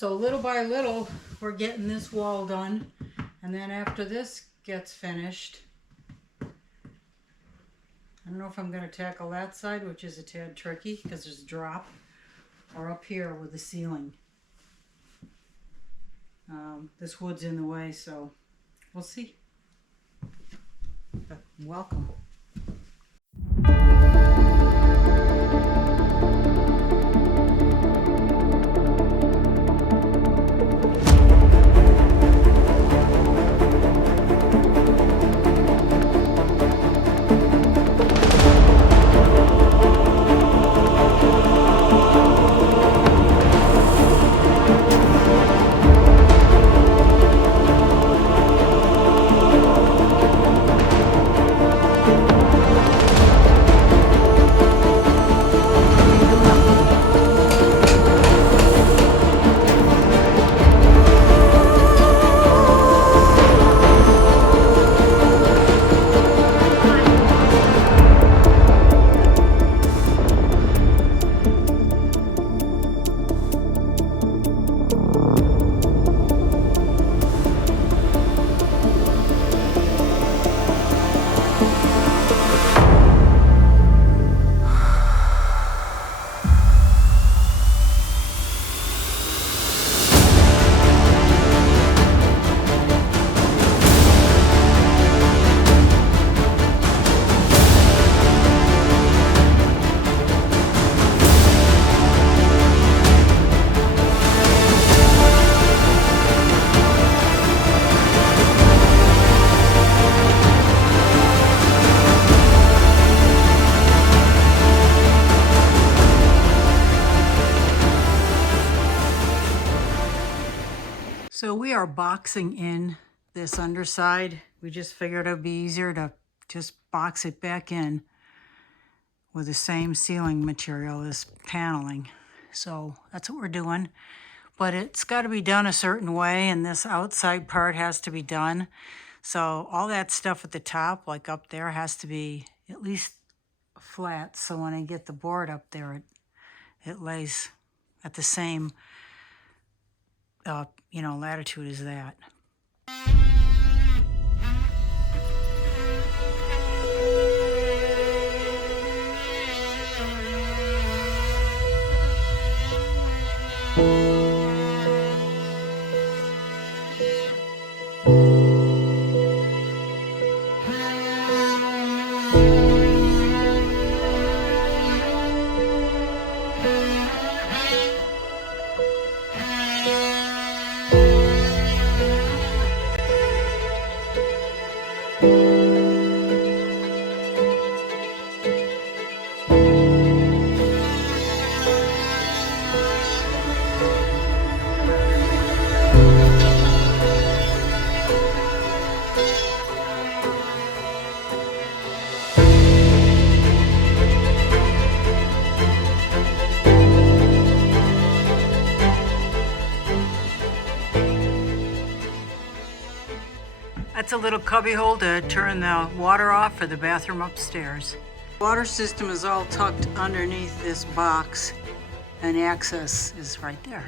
So little by little, we're getting this wall done. And then after this gets finished, I don't know if I'm going to tackle that side, which is a tad tricky because there's a drop, or up here with the ceiling. This wood's in the way, so we'll see. But welcome. So we are boxing in this underside. We just figured it would be easier to just box it back in with the same ceiling material as paneling. So that's what we're doing. But it's got to be done a certain way, and this outside part has to be done. So all that stuff at the top, like up there, has to be at least flat. So when I get the board up there, it lays at the same latitude as that. That's a little cubby hole to turn the water off for the bathroom upstairs. Water system is all tucked underneath this box, and access is right there.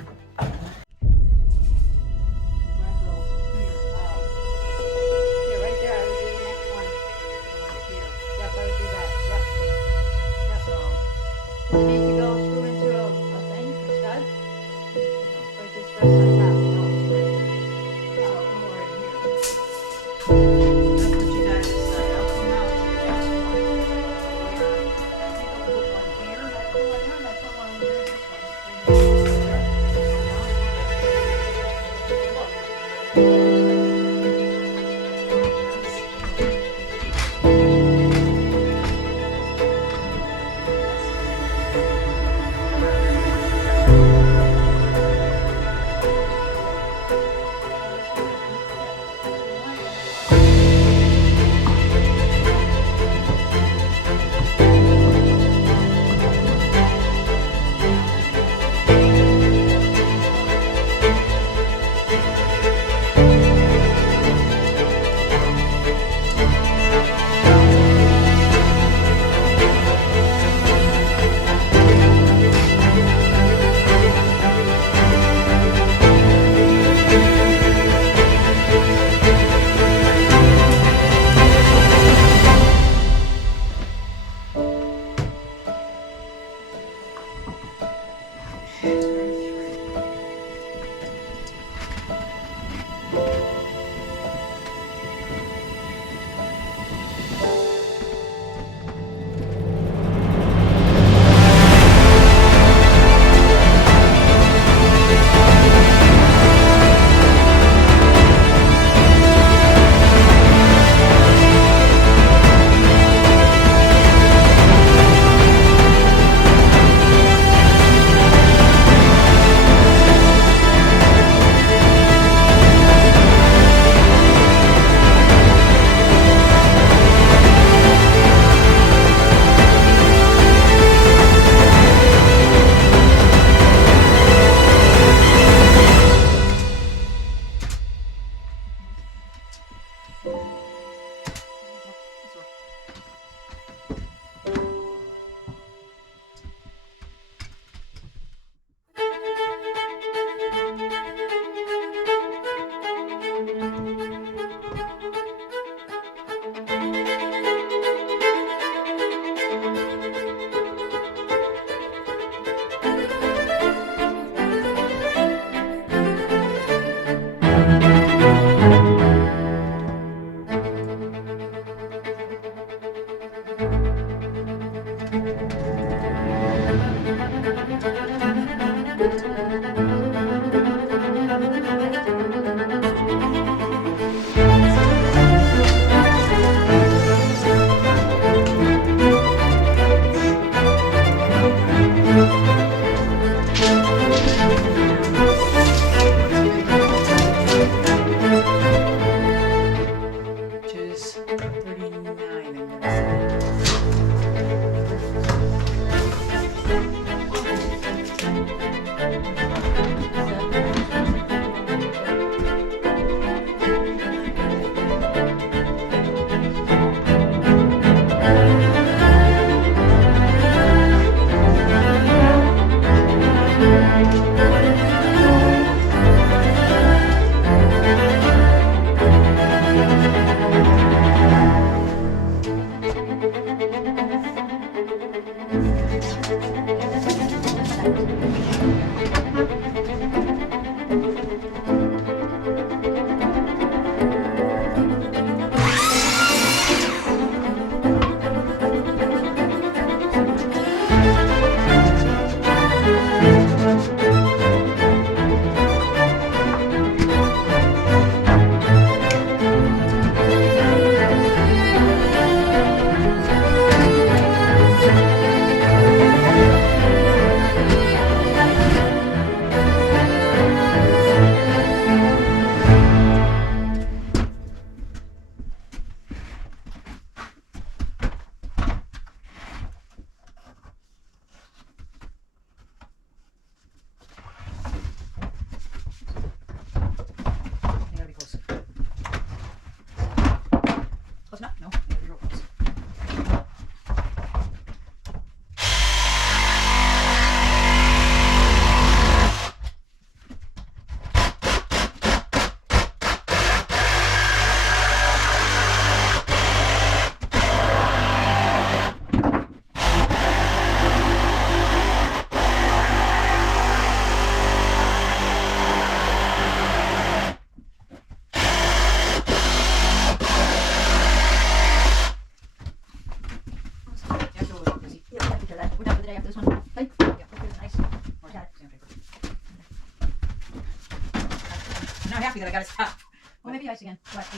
Happy that I got to stop. Well, maybe ice again. What? I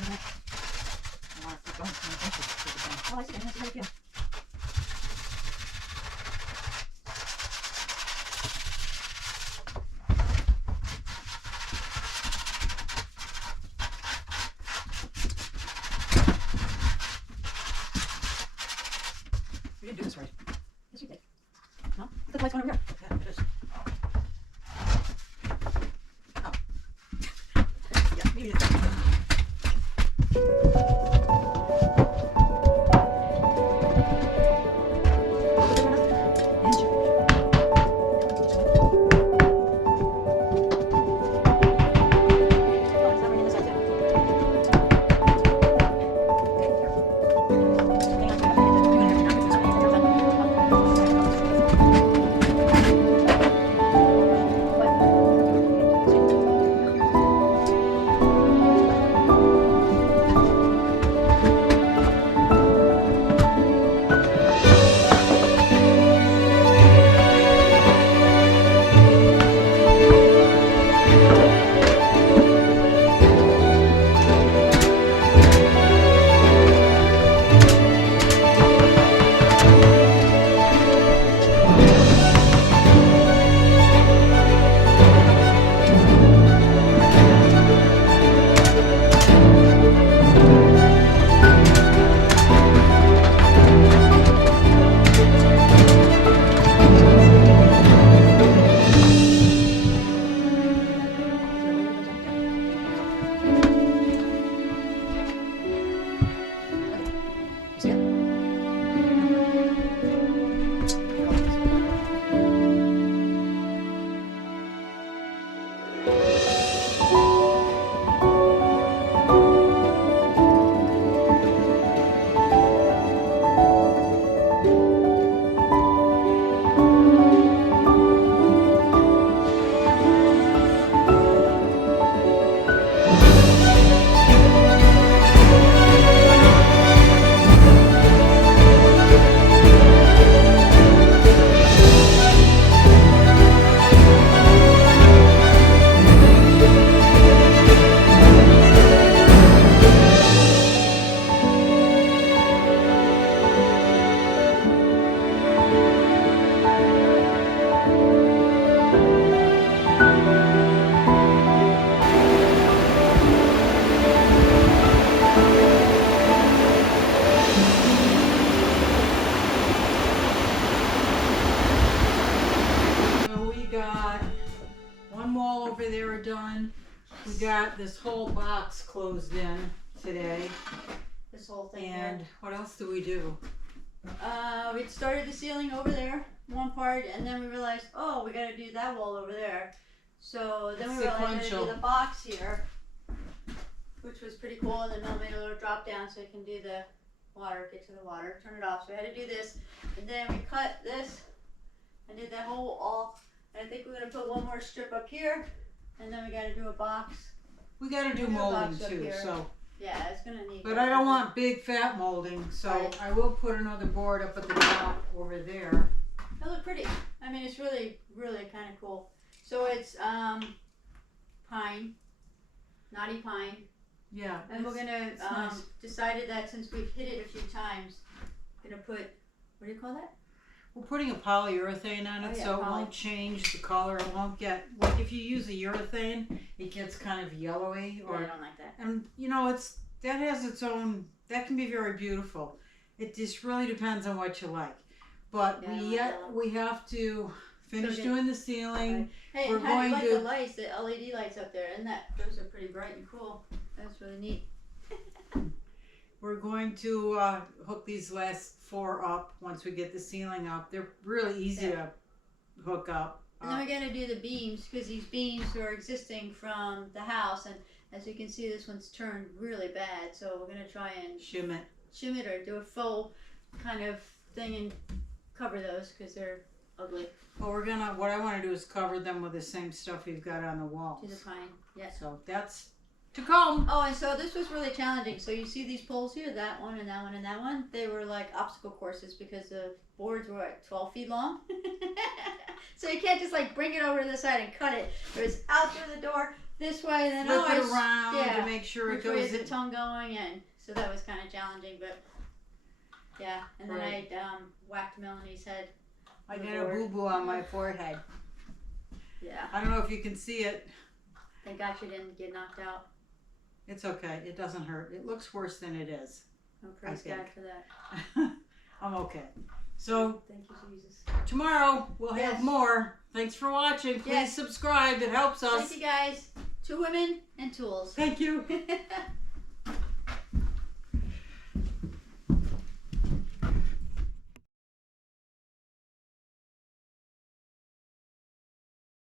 want to keep going. Oh, ice again. Let's see how you feel. We didn't do this right. Yes, you did. No? The lights went over here. Yeah, it is. Oh. Yeah, maybe it's that. over there are done. We got this whole box closed in today. This whole thing And here. what else do we do? We started the ceiling over there, one part, and then we realized, oh, we gotta do that wall over there. So then we realized we had to do the box here, which was pretty cool. And then Mel made a little drop down so you can do the water, get to the water, turn it off. So we had to do this, and then we cut this and did that whole all. And I think we're gonna put one more strip up here, and then we gotta do a box. We gotta do molding too, so. Yeah, it's gonna need. But I don't want big fat molding, so Right. I will put another board up at the top over there. They look pretty. I mean, it's really, really kind of cool. So it's pine, knotty pine, Yeah. and we're gonna nice. decided that since we've hit it a few times, gonna put, what do you call that? We're putting a polyurethane on it, Oh, yeah, so it poly. won't change the color. It won't get, like if you use a urethane, it gets kind of yellowy. Yeah, Or, I don't like that. and you know, that has its own, that can be very beautiful. It just really depends on what you like. But Yeah, I like yellow. we have to finish So doing the ceiling. Hey, We're and how do you going like to- the lights, the LED lights up there? And those are pretty bright and cool. That's really neat. We're going to hook these last 4 up once we get the ceiling up. They're really easy to hook up. And then we gotta do the beams, because these beams are existing from the house, and as you can see, this one's turned really bad. So we're gonna try and Shim it. shim it or do a faux kind of thing and cover those because they're ugly. Well, what I want to do is cover them with the same stuff we've got on the walls. To the pine, yes. So that's to come. Oh, and so this was really challenging. So you see these poles here, that one and that one and that one. They were like obstacle courses because the boards were like 12 feet long. So you can't just like bring it over to the side and cut it. It was out through the door this way, and then Flip it always around to make sure it which way goes is the in. tongue going in. So that was kind of challenging, but yeah. And then Right. I whacked Melanie's head. I on the got a board. boo-boo on my forehead. Yeah. I don't know if you can see it. Thank God she didn't get knocked out. It's okay. It doesn't hurt. It looks worse than it is. Oh, praise think. God for that. I'm okay. So Thank you, Jesus. tomorrow we'll Yes. have more. Thanks for watching. Please Yes. subscribe. It helps us. Thank you, guys. 2 women and tools. Thank you.